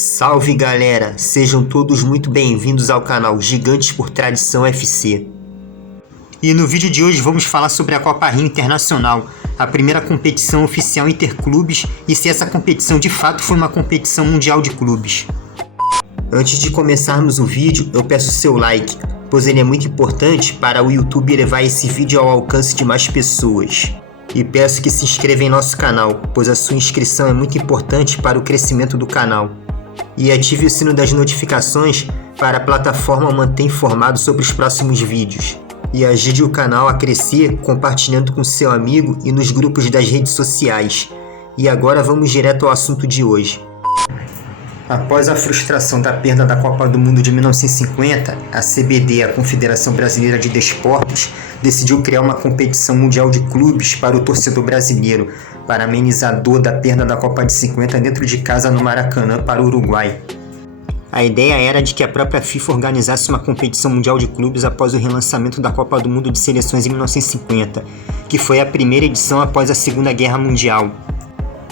Salve galera, sejam todos muito bem-vindos ao canal Gigantes por Tradição FC. E no vídeo de hoje vamos falar sobre a Copa Rio Internacional, a primeira competição oficial interclubes e se essa competição de fato foi uma competição mundial de clubes. Antes de começarmos o vídeo, eu peço seu like, pois ele é muito importante para o YouTube levar esse vídeo ao alcance de mais pessoas. E peço que se inscreva em nosso canal, pois a sua inscrição é muito importante para o crescimento do canal. E ative o sino das notificações para a plataforma manter informado sobre os próximos vídeos. E ajude o canal a crescer compartilhando com seu amigo e nos grupos das redes sociais. E agora vamos direto ao assunto de hoje. Após a frustração da perda da Copa do Mundo de 1950, a CBD, a Confederação Brasileira de Desportos, decidiu criar uma competição mundial de clubes para o torcedor brasileiro, para amenizar a dor da perda da Copa de 50 dentro de casa no Maracanã para o Uruguai. A ideia era de que a própria FIFA organizasse uma competição mundial de clubes após o relançamento da Copa do Mundo de Seleções em 1950, que foi a primeira edição após a Segunda Guerra Mundial.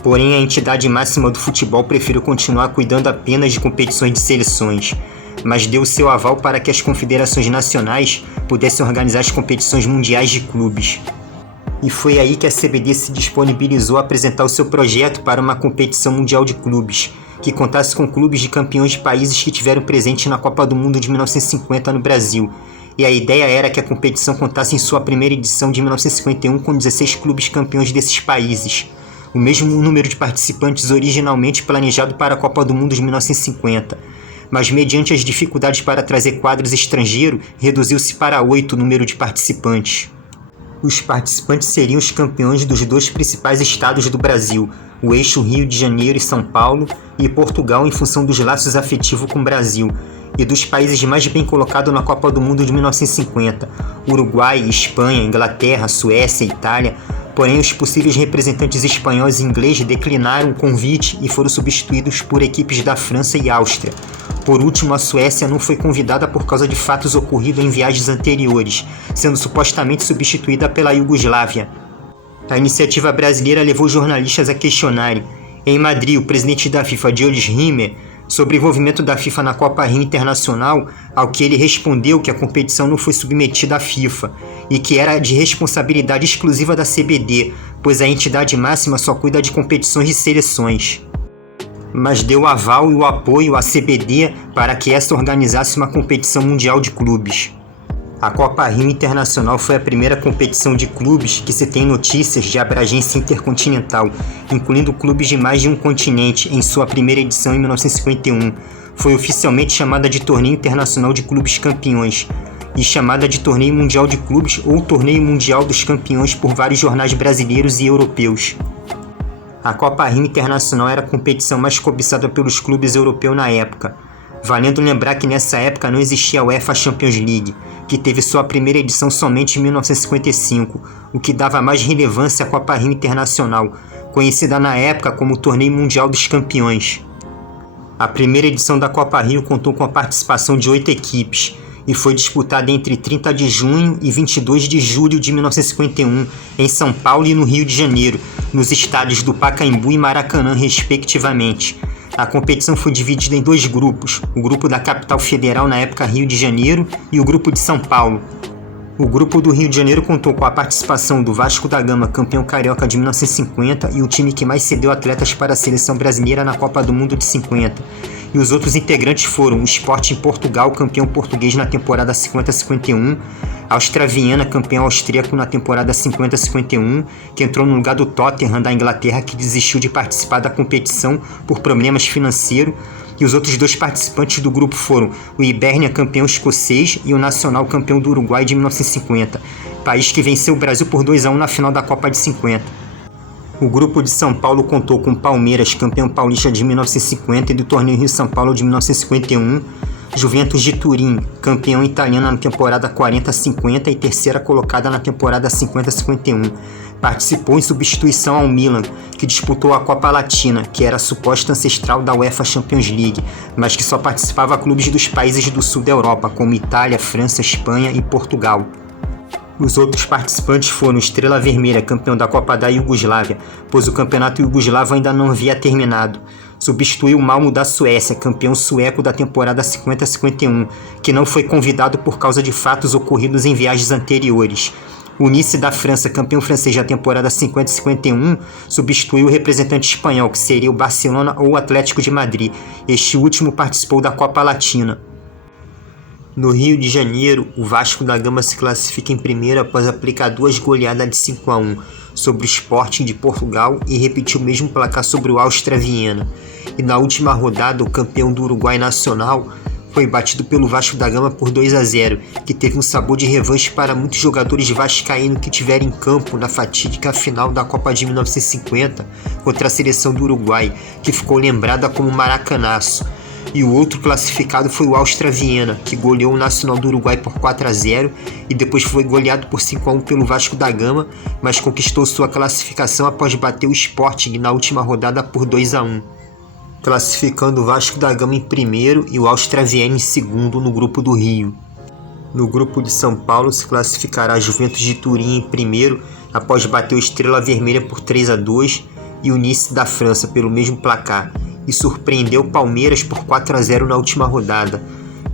Porém, a entidade máxima do futebol preferiu continuar cuidando apenas de competições de seleções, mas deu seu aval para que as confederações nacionais pudessem organizar as competições mundiais de clubes. E foi aí que a CBD se disponibilizou a apresentar o seu projeto para uma competição mundial de clubes, que contasse com clubes de campeões de países que tiveram presente na Copa do Mundo de 1950 no Brasil. E a ideia era que a competição contasse em sua primeira edição de 1951 com 16 clubes campeões desses países, o mesmo número de participantes originalmente planejado para a Copa do Mundo de 1950, mas mediante as dificuldades para trazer quadros estrangeiros, reduziu-se para 8 o número de participantes. Os participantes seriam os campeões dos dois principais estados do Brasil, o eixo Rio de Janeiro e São Paulo, e Portugal em função dos laços afetivos com o Brasil, e dos países mais bem colocados na Copa do Mundo de 1950, Uruguai, Espanha, Inglaterra, Suécia e Itália. Porém, os possíveis representantes espanhóis e ingleses declinaram o convite e foram substituídos por equipes da França e Áustria. Por último, a Suécia não foi convidada por causa de fatos ocorridos em viagens anteriores, sendo supostamente substituída pela Iugoslávia. A iniciativa brasileira levou jornalistas a questionarem, em Madrid, o presidente da FIFA, Julius Rimet, sobre o envolvimento da FIFA na Copa Rio Internacional, ao que ele respondeu que a competição não foi submetida à FIFA e que era de responsabilidade exclusiva da CBD, pois a entidade máxima só cuida de competições de seleções. Mas deu o aval e o apoio à CBD para que esta organizasse uma competição mundial de clubes. A Copa Rio Internacional foi a primeira competição de clubes que se tem notícias de abrangência intercontinental, incluindo clubes de mais de um continente, em sua primeira edição em 1951. Foi oficialmente chamada de Torneio Internacional de Clubes Campeões e chamada de Torneio Mundial de Clubes ou Torneio Mundial dos Campeões por vários jornais brasileiros e europeus. A Copa Rio Internacional era a competição mais cobiçada pelos clubes europeus na época, valendo lembrar que nessa época não existia a UEFA Champions League, que teve sua primeira edição somente em 1955, o que dava mais relevância à Copa Rio Internacional, conhecida na época como o Torneio Mundial dos Campeões. A primeira edição da Copa Rio contou com a participação de 8 equipes e foi disputada entre 30 de junho e 22 de julho de 1951 em São Paulo e no Rio de Janeiro, nos estádios do Pacaembu e Maracanã, respectivamente. A competição foi dividida em 2 grupos, o grupo da capital federal na época Rio de Janeiro e o grupo de São Paulo. O grupo do Rio de Janeiro contou com a participação do Vasco da Gama, campeão carioca de 1950 e o time que mais cedeu atletas para a seleção brasileira na Copa do Mundo de 50. E os outros integrantes foram o Sporting Portugal, campeão português na temporada 50-51, Áustria Viena, campeão austríaco na temporada 50-51, que entrou no lugar do Tottenham da Inglaterra, que desistiu de participar da competição por problemas financeiros, e os outros 2 participantes do grupo foram o Hibernia, campeão escocês, e o Nacional, campeão do Uruguai de 1950, país que venceu o Brasil por 2-1 na final da Copa de 50. O grupo de São Paulo contou com Palmeiras, campeão paulista de 1950 e do Torneio Rio-São Paulo de 1951, Juventus de Turim, campeão italiano na temporada 40-50 e terceira colocada na temporada 50-51. Participou em substituição ao Milan, que disputou a Copa Latina, que era a suposta ancestral da UEFA Champions League, mas que só participava clubes dos países do sul da Europa, como Itália, França, Espanha e Portugal. Os outros participantes foram Estrela Vermelha, campeão da Copa da Iugoslávia, pois o campeonato iugoslavo ainda não havia terminado. substituiu o Malmö da Suécia, campeão sueco da temporada 50-51, que não foi convidado por causa de fatos ocorridos em viagens anteriores. O Nice da França, campeão francês da temporada 50-51, substituiu o representante espanhol, que seria o Barcelona ou o Atlético de Madrid. Este último participou da Copa Latina. No Rio de Janeiro, o Vasco da Gama se classifica em primeiro após aplicar 2 goleadas de 5-1 sobre o Sporting de Portugal e repetir o mesmo placar sobre o Áustria Viena. E na última rodada, o campeão do Uruguai Nacional foi batido pelo Vasco da Gama por 2-0, que teve um sabor de revanche para muitos jogadores vascaínos que tiveram em campo na fatídica final da Copa de 1950 contra a seleção do Uruguai, que ficou lembrada como Maracanaço. E o outro classificado foi o Áustria Viena, que goleou o Nacional do Uruguai por 4-0 e depois foi goleado por 5-1 pelo Vasco da Gama, mas conquistou sua classificação após bater o Sporting na última rodada por 2-1. Classificando o Vasco da Gama em primeiro e o Áustria Viena em segundo no grupo do Rio. No grupo de São Paulo se classificará a Juventus de Turim em primeiro após bater o Estrela Vermelha por 3-2 e o Nice da França pelo mesmo placar, e surpreendeu o Palmeiras por 4-0 na última rodada.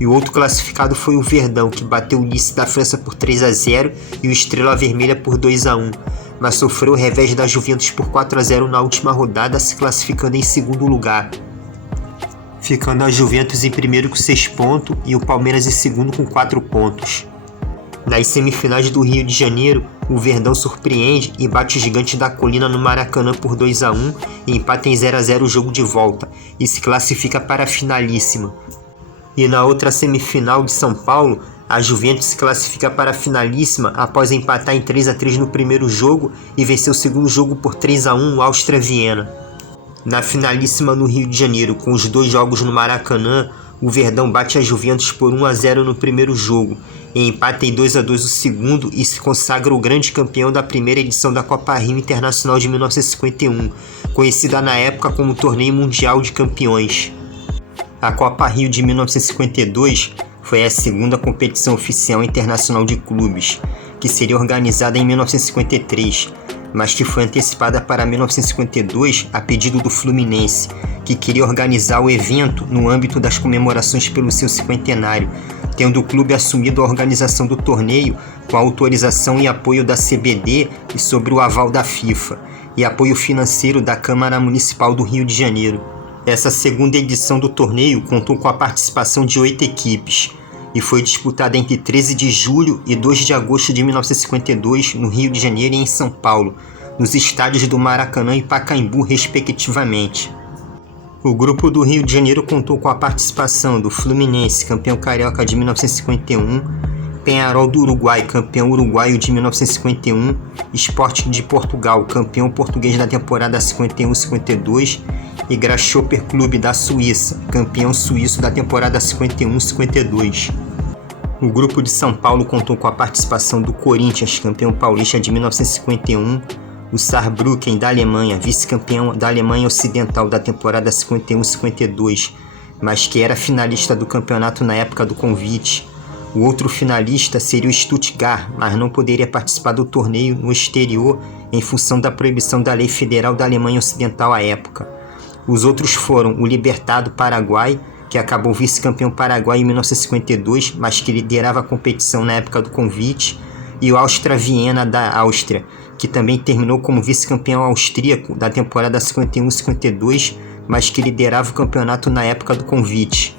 E o outro classificado foi o Verdão, que bateu o Nice da França por 3-0 e o Estrela Vermelha por 2-1, mas sofreu o revés da Juventus por 4-0 na última rodada, se classificando em segundo lugar. Ficando a Juventus em primeiro com 6 pontos e o Palmeiras em segundo com 4 pontos. Nas semifinais do Rio de Janeiro, o Verdão surpreende e bate o Gigante da Colina no Maracanã por 2-1 e empata em 0-0 o jogo de volta e se classifica para a finalíssima. E na outra semifinal de São Paulo, a Juventus se classifica para a finalíssima após empatar em 3-3 no primeiro jogo e vencer o segundo jogo por 3-1 o Áustria Viena. Na finalíssima no Rio de Janeiro, com os 2 jogos no Maracanã, o Verdão bate a Juventus por 1-0 no primeiro jogo, e empata em 2-2 o segundo e se consagra o grande campeão da primeira edição da Copa Rio Internacional de 1951, conhecida na época como Torneio Mundial de Campeões. A Copa Rio de 1952 foi a segunda competição oficial internacional de clubes, que seria organizada em 1953, mas que foi antecipada para 1952 a pedido do Fluminense, que queria organizar o evento no âmbito das comemorações pelo seu cinquentenário, tendo o clube assumido a organização do torneio com a autorização e apoio da CBD e sobre o aval da FIFA, e apoio financeiro da Câmara Municipal do Rio de Janeiro. Essa segunda edição do torneio contou com a participação de 8 equipes, e foi disputada entre 13 de julho e 2 de agosto de 1952 no Rio de Janeiro e em São Paulo, nos estádios do Maracanã e Pacaembu, respectivamente. O grupo do Rio de Janeiro contou com a participação do Fluminense, campeão carioca de 1951, Peñarol do Uruguai, campeão uruguaio de 1951, Sporting de Portugal, campeão português da temporada 51-52, e Grasshopper Clube da Suíça, campeão suíço da temporada 51-52. O grupo de São Paulo contou com a participação do Corinthians, campeão paulista de 1951, o Saarbrücken da Alemanha, vice-campeão da Alemanha Ocidental da temporada 51-52, mas que era finalista do campeonato na época do convite. O outro finalista seria o Stuttgart, mas não poderia participar do torneio no exterior em função da proibição da lei federal da Alemanha Ocidental à época. Os outros foram o Libertad do Paraguai, que acabou vice-campeão paraguaio em 1952, mas que liderava a competição na época do convite, e o Áustria Viena da Áustria, que também terminou como vice-campeão austríaco da temporada 51-52, mas que liderava o campeonato na época do convite.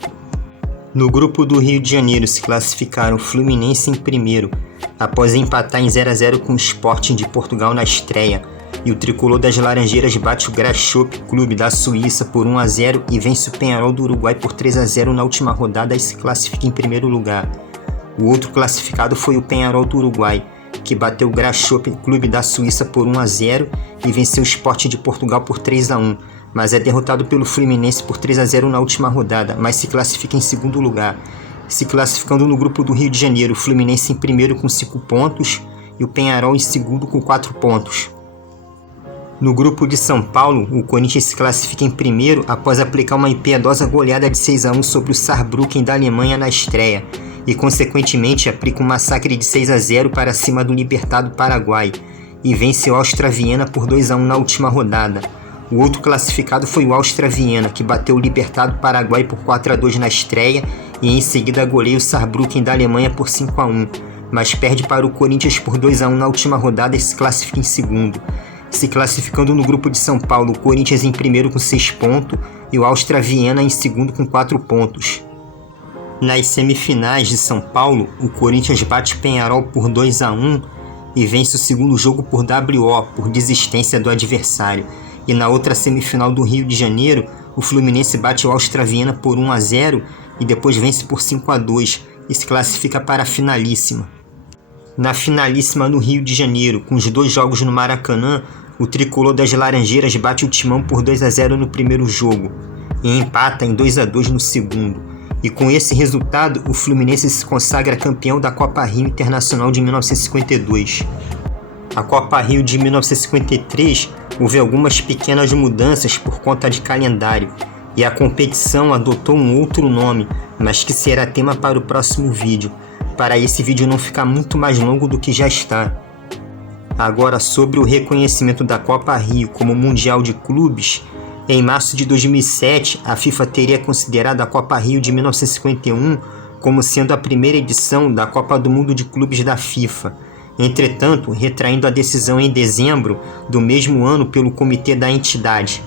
No grupo do Rio de Janeiro se classificaram o Fluminense em primeiro, após empatar em 0-0 com o Sporting de Portugal na estreia, e o tricolor das Laranjeiras bate o Grasshopper Clube da Suíça por 1-0 e vence o Peñarol do Uruguai por 3-0 na última rodada e se classifica em primeiro lugar. O outro classificado foi o Peñarol do Uruguai, que bateu o Grasshopper Clube da Suíça por 1-0 e venceu o Sporting de Portugal por 3-1, mas é derrotado pelo Fluminense por 3-0 na última rodada, mas se classifica em segundo lugar. Se classificando no grupo do Rio de Janeiro, o Fluminense em primeiro com 5 pontos e o Peñarol em segundo com 4 pontos. No grupo de São Paulo, o Corinthians se classifica em primeiro após aplicar uma impiedosa goleada de 6-1 sobre o Saarbrücken da Alemanha na estreia, e consequentemente aplica um massacre de 6-0 para cima do Libertad do Paraguai, e vence o Áustria Viena por 2-1 na última rodada. O outro classificado foi o Áustria Viena, que bateu o Libertad Paraguai por 4-2 na estreia e em seguida goleia o Saarbrücken da Alemanha por 5-1, mas perde para o Corinthians por 2-1 na última rodada e se classifica em segundo. Se classificando no grupo de São Paulo, o Corinthians em primeiro com 6 pontos e o Áustria Viena em segundo com 4 pontos. Nas semifinais de São Paulo, o Corinthians bate Peñarol por 2-1 e vence o segundo jogo por WO, por desistência do adversário. E na outra semifinal do Rio de Janeiro, o Fluminense bate o Áustria Viena por 1-0 e depois vence por 5-2 e se classifica para a finalíssima. Na finalíssima no Rio de Janeiro, com os 2 jogos no Maracanã, o tricolor das Laranjeiras bate o Timão por 2-0 no primeiro jogo e empata em 2-2 no segundo. E com esse resultado, o Fluminense se consagra campeão da Copa Rio Internacional de 1952. A Copa Rio de 1953 houve algumas pequenas mudanças por conta de calendário, e a competição adotou um outro nome, mas que será tema para o próximo vídeo, para esse vídeo não ficar muito mais longo do que já está. Agora, sobre o reconhecimento da Copa Rio como Mundial de Clubes, em março de 2007, a FIFA teria considerado a Copa Rio de 1951 como sendo a primeira edição da Copa do Mundo de Clubes da FIFA. Entretanto, retraindo a decisão em dezembro do mesmo ano pelo comitê da entidade.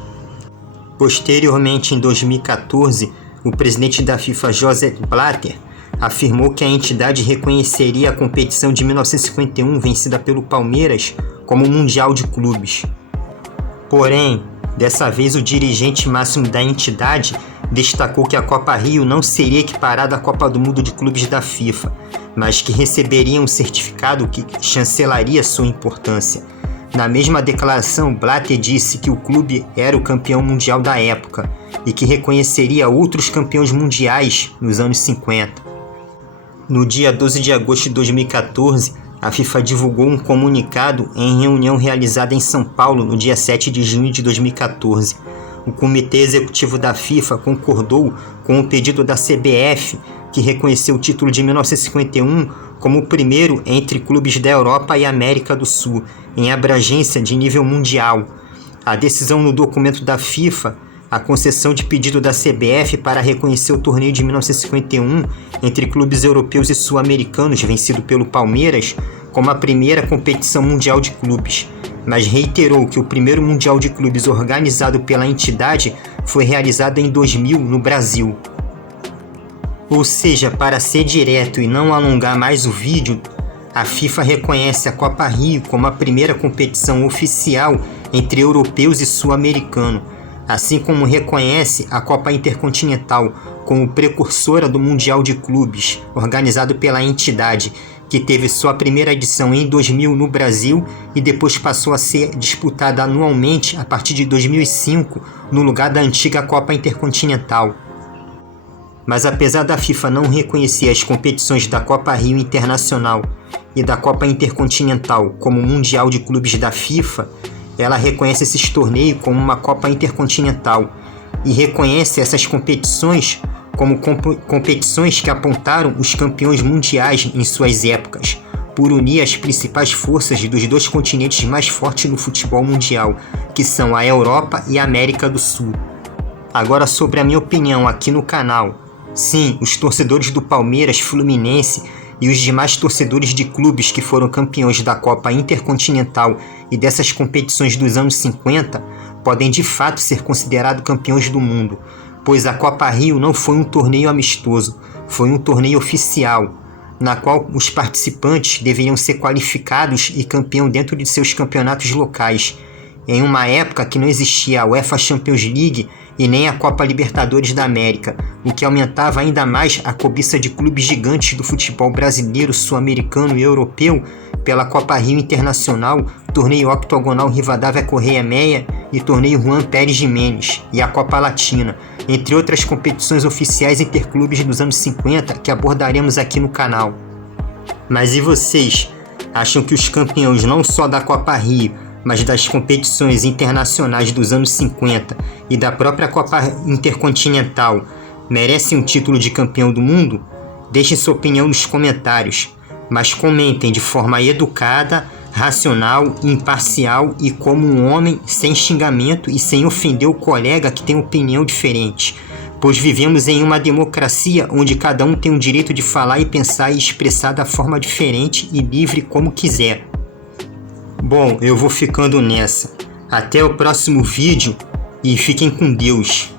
Posteriormente, em 2014, o presidente da FIFA, Joseph Blatter, afirmou que a entidade reconheceria a competição de 1951 vencida pelo Palmeiras como Mundial de Clubes. Porém, dessa vez o dirigente máximo da entidade destacou que a Copa Rio não seria equiparada à Copa do Mundo de Clubes da FIFA, mas que receberia um certificado que chancelaria sua importância. Na mesma declaração, Blatter disse que o clube era o campeão mundial da época e que reconheceria outros campeões mundiais nos anos 50. No dia 12 de agosto de 2014, a FIFA divulgou um comunicado em reunião realizada em São Paulo no dia 7 de junho de 2014. O Comitê Executivo da FIFA concordou com o pedido da CBF, que reconheceu o título de 1951 como o primeiro entre clubes da Europa e América do Sul, em abrangência de nível mundial. A decisão no documento da FIFA, a concessão de pedido da CBF para reconhecer o torneio de 1951 entre clubes europeus e sul-americanos vencido pelo Palmeiras como a primeira competição mundial de clubes, mas reiterou que o primeiro mundial de clubes organizado pela entidade foi realizado em 2000 no Brasil. Ou seja, para ser direto e não alongar mais o vídeo, a FIFA reconhece a Copa Rio como a primeira competição oficial entre europeus e sul-americanos, assim como reconhece a Copa Intercontinental como precursora do Mundial de Clubes, organizado pela entidade, que teve sua primeira edição em 2000 no Brasil e depois passou a ser disputada anualmente a partir de 2005, no lugar da antiga Copa Intercontinental. Mas apesar da FIFA não reconhecer as competições da Copa Rio Internacional e da Copa Intercontinental como Mundial de Clubes da FIFA, ela reconhece esses torneios como uma Copa Intercontinental e reconhece essas competições como competições que apontaram os campeões mundiais em suas épocas, por unir as principais forças dos 2 continentes mais fortes no futebol mundial, que são a Europa e a América do Sul. Agora sobre a minha opinião aqui no canal. Sim, os torcedores do Palmeiras, Fluminense e os demais torcedores de clubes que foram campeões da Copa Intercontinental e dessas competições dos anos 50 podem de fato ser considerados campeões do mundo, pois a Copa Rio não foi um torneio amistoso, foi um torneio oficial, na qual os participantes deveriam ser qualificados e campeão dentro de seus campeonatos locais, em uma época que não existia a UEFA Champions League e nem a Copa Libertadores da América, o que aumentava ainda mais a cobiça de clubes gigantes do futebol brasileiro, sul-americano e europeu pela Copa Rio Internacional, Torneio Octogonal Rivadavia Correia Meia e Torneio Juan Pérez Jiménez e a Copa Latina, entre outras competições oficiais interclubes dos anos 50 que abordaremos aqui no canal. Mas e vocês? Acham que os campeões não só da Copa Rio, mas das competições internacionais dos anos 50 e da própria Copa Intercontinental merecem um título de campeão do mundo? Deixem sua opinião nos comentários, mas comentem de forma educada, racional, imparcial e como um homem sem xingamento e sem ofender o colega que tem opinião diferente, pois vivemos em uma democracia onde cada um tem o direito de falar e pensar e expressar da forma diferente e livre como quiser. Bom, eu vou ficando nessa. Até o próximo vídeo e fiquem com Deus.